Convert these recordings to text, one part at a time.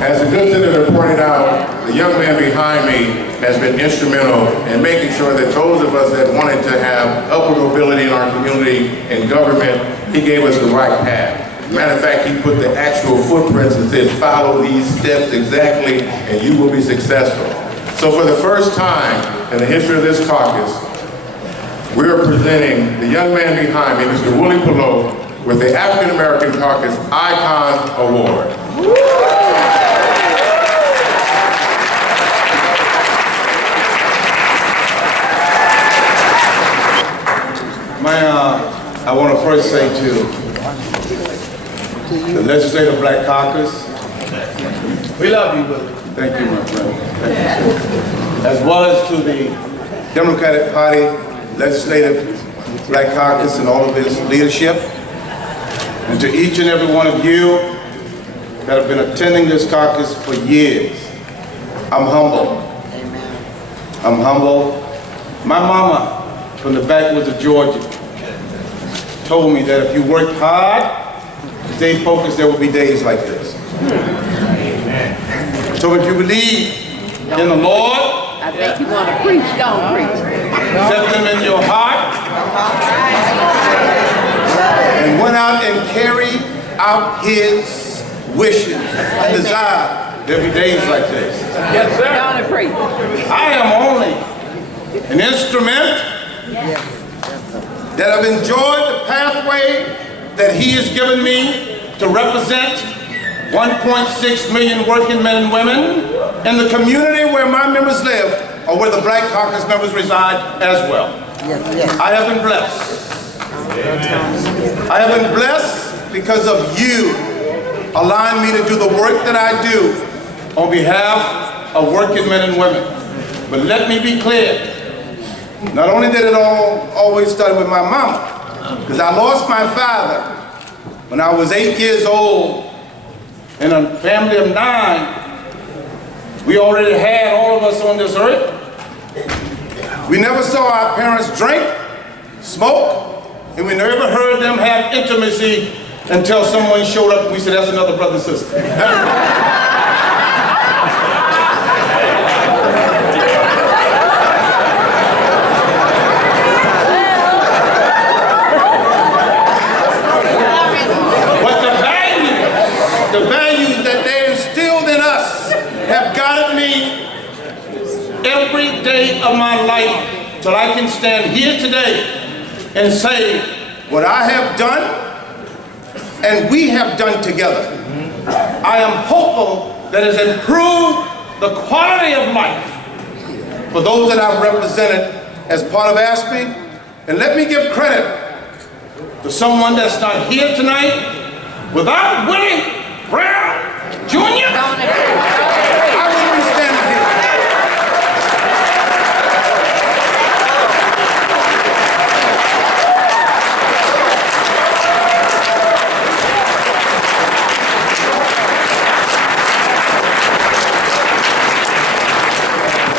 As the good senator pointed out, the young man behind me has been instrumental in making sure that those of us that wanted to have upward mobility in our community and government, he gave us the right path. Matter of fact, he put the actual footprints and said, follow these steps exactly and you will be successful. So for the first time in the history of this caucus, we are presenting the young man behind me, Mr. Willie Pelote, with the African American Caucus Icon Award. I want to first say to the Legislative Black Caucus, we love you, Willie. Thank you, my friend. Thank you, sir. As well as to the Democratic Party Legislative Black Caucus and all of its leadership, and to each and every one of you that have been attending this caucus for years. I'm humble. I'm humble. My mama from the backwoods of Georgia told me that if you worked hard, stay focused, there will be days like this. So if you believe in the Lord, I bet you want to preach, don't preach. Set them in your heart, and went out and carried out his wishes and desire. There'll be days like this. Yes, sir. Don't preach. I am only an instrument that have enjoyed the pathway that he has given me to represent 1.6 million working men and women in the community where my members live, or where the Black Caucus members reside as well. I have been blessed. I have been blessed because of you allowing me to do the work that I do on behalf of working men and women. But let me be clear. Not only did it always start with my mama, because I lost my father when I was 8 years old in a family of 9. We already had all of us on this earth. We never saw our parents drink, smoke, and we never heard them have intimacy until someone showed up and we said, that's another brother and sister. The values that they instilled in us have guided me every day of my life till I can stand here today and say what I have done and we have done together. I am hopeful that has improved the quality of life for those that I've represented as part of AFSCME. And let me give credit to someone that's not here tonight. Without Willie Brown Jr., I wouldn't be standing here.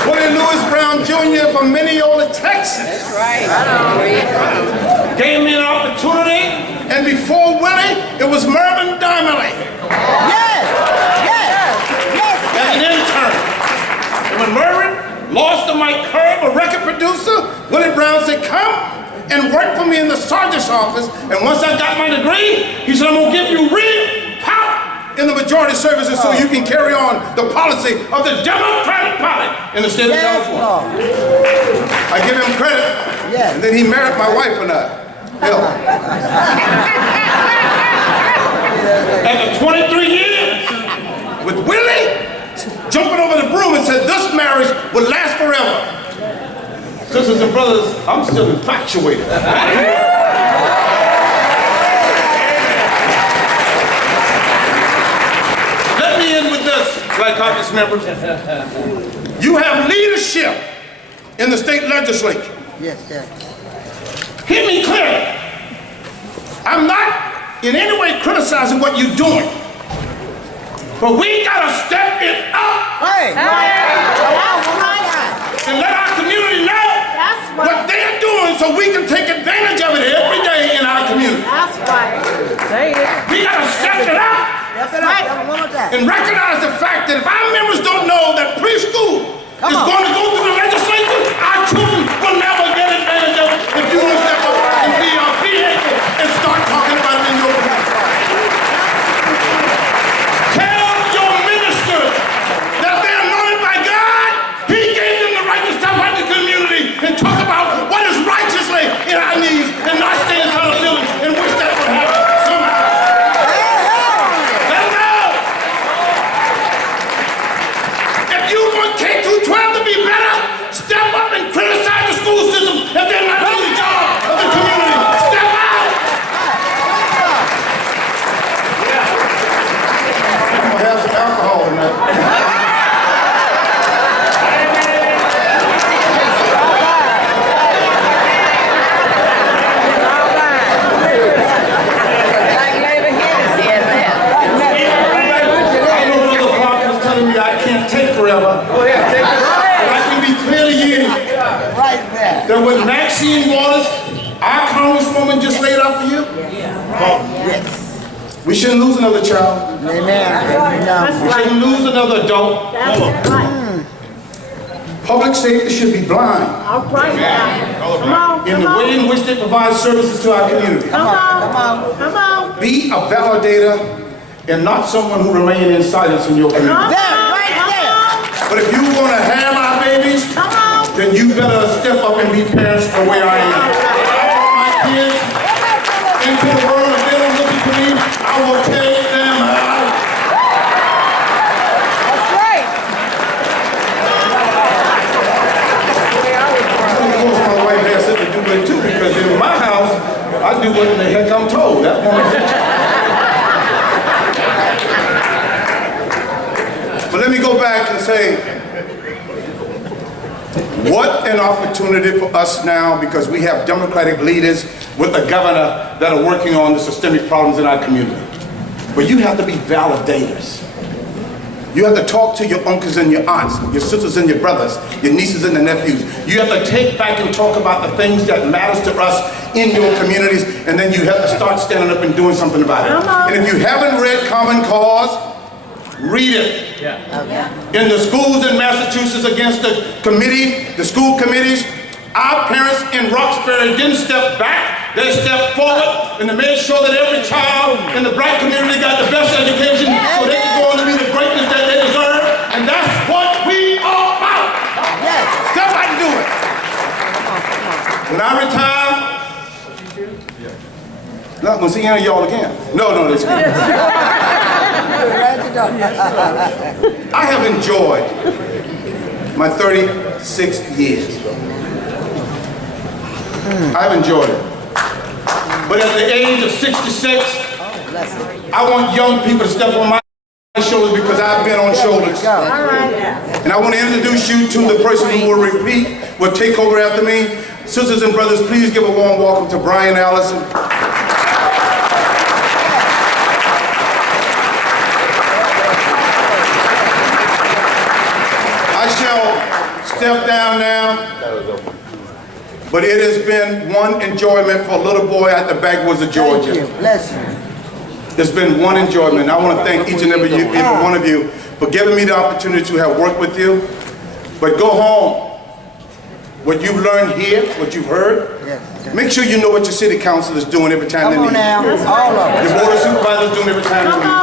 Willie Lewis Brown Jr. from Mineola, Texas. That's right. Gave me an opportunity, and before Willie, it was Mervyn Donnelly. As an intern. And when Mervyn lost to Mike Curb, a record producer, Willie Brown said, come and work for me in the sergeant's office. And once I got my degree, he said, I'm gonna give you real power in the majority services so you can carry on the policy of the Democratic Party in the state of California. I give him credit, and then he married my wife and I. After 23 years with Willie, jumping over the broom and said, this marriage will last forever. Sisters and brothers, I'm still infatuated. Let me end with this, Black Caucus members. You have leadership in the state legislature. Hear me clearly. I'm not in any way criticizing what you're doing. But we gotta step it up and let our community know what they're doing so so we can take advantage of it every day in our community. That's right. Say it. We gotta step it up That's right. One more time. and recognize the fact that if our members don't know that preschool is going to go through the legislature, our children will never get advantage of it if you don't step up and be a vehicle and start talking about it in your community. Tell your ministers that they're anointed by God. He gave them the right to step out in the community and talk about what is righteously in our needs and not stay inside of buildings and wish that would happen somehow. Let them know. If you want K-12 to be better, step up and criticize the school system if they're not doing the job of the community. Step out. I'm gonna have some alcohol tonight. Like Lady Henry said that. I know Brother Parker was telling me I can't take forever. But I can be clear to you that what Maxine Waters, our congresswoman, just laid out for you, we shouldn't lose another child. We shouldn't lose another adult. That's right. Public safety should be blind All right now. Come on. in the way in which they provide services to our community. Come on. Come on. Be a validator and not someone who remains in silence in your community. But if you want to have our babies, then you better step up and be parents the way I am. I want my kids into the world. If they don't listen to me, I will take them out. That's right. Of course, my wife has something to do with it too, because in my house, I do what the heck I'm told. That woman's But let me go back and say, what an opportunity for us now, because we have Democratic leaders with a governor that are working on the systemic problems in our community. But you have to be validators. You have to talk to your uncles and your aunts, your sisters and your brothers, your nieces and your nephews. You have to take back and talk about the things that matters to us in your communities, and then you have to start standing up and doing something about it. And if you haven't read Common Cause, read it. In the schools in Massachusetts against the school committees, our parents in Roxbury didn't step back, they stepped forward and they made sure that every child in the black community got the best education so they could go on to be the greatness that they deserve. And that's what we are about. Step out and do it. When I retire, not gonna see any of y'all again. No, that's good. I have enjoyed my 36 years. I've enjoyed it. But at the age of 66, I want young people to step on my shoulders because I've been on shoulders. And I want to introduce you to the person who will take over after me. Sisters and brothers, please give a warm welcome to Brian Allison. I shall step down now, but it has been one enjoyment for a little boy at the backwoods of Georgia. Thank you. Bless you. It's been one enjoyment. I want to thank each and every one of you for giving me the opportunity to have worked with you. But go home. What you've learned here, what you've heard, make sure you know what your city council is doing every time they meet. Come on now, all of Your us. board of supervisors doing every time they meet.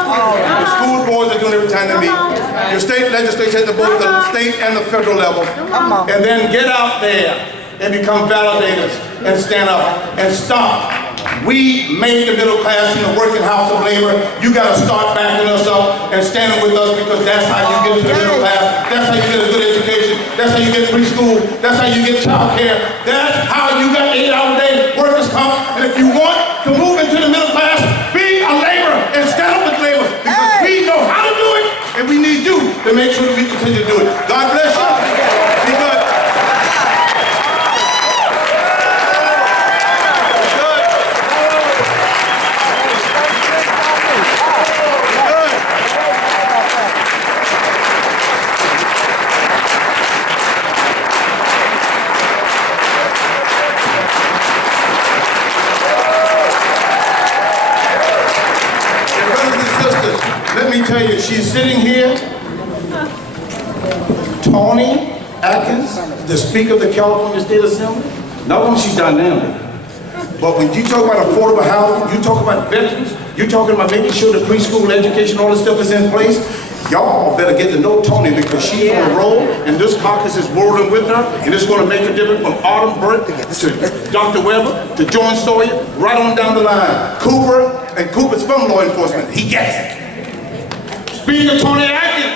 Your school boards are doing every time they meet. Your state legislature at both the state and the federal level. Come on. And then get out there and become validators and stand up and stop. We made the middle class in the working house of labor. You got to start backing us up and standing with us, because that's how you get to the middle class. That's how you get a good education. That's how you get preschool. That's how you get child care. That's how you got 8-hour day workers' comp. And if you want to move into the middle class, be a laborer and stand up with labor, because we know how to do it, and we need you to make sure that we continue to do it. God bless you. Be good. if she's sitting here, Tony Atkins, the Speaker of the California State Assembly, not only she's dynamic, but when you talk about affordable housing, you talk about veterans, you talking about making sure the preschool education, all this stuff is in place, y'all better get to know Tony because she's on a roll and this caucus is rolling with her and it's going to make a difference from Autumn Burke to Dr. Weber to John Sawyer, right on down the line. Cooper, and Cooper's from law enforcement. He gets it. Speaker Tony Atkins.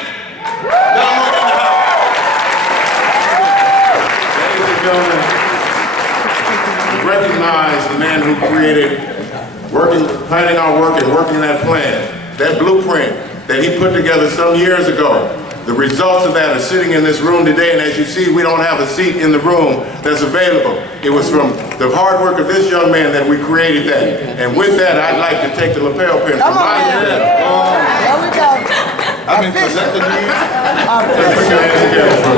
Ladies and gentlemen, recognize the man who created planning our work and working that plan, that blueprint that he put together some years ago. The results of that are sitting in this room today, and as you see, we don't have a seat in the room that's available. It was from the hard work of this young man that we created that. And with that, I'd like to take the lapel pin from my head. There we go. I've been collecting these. Put your hands together for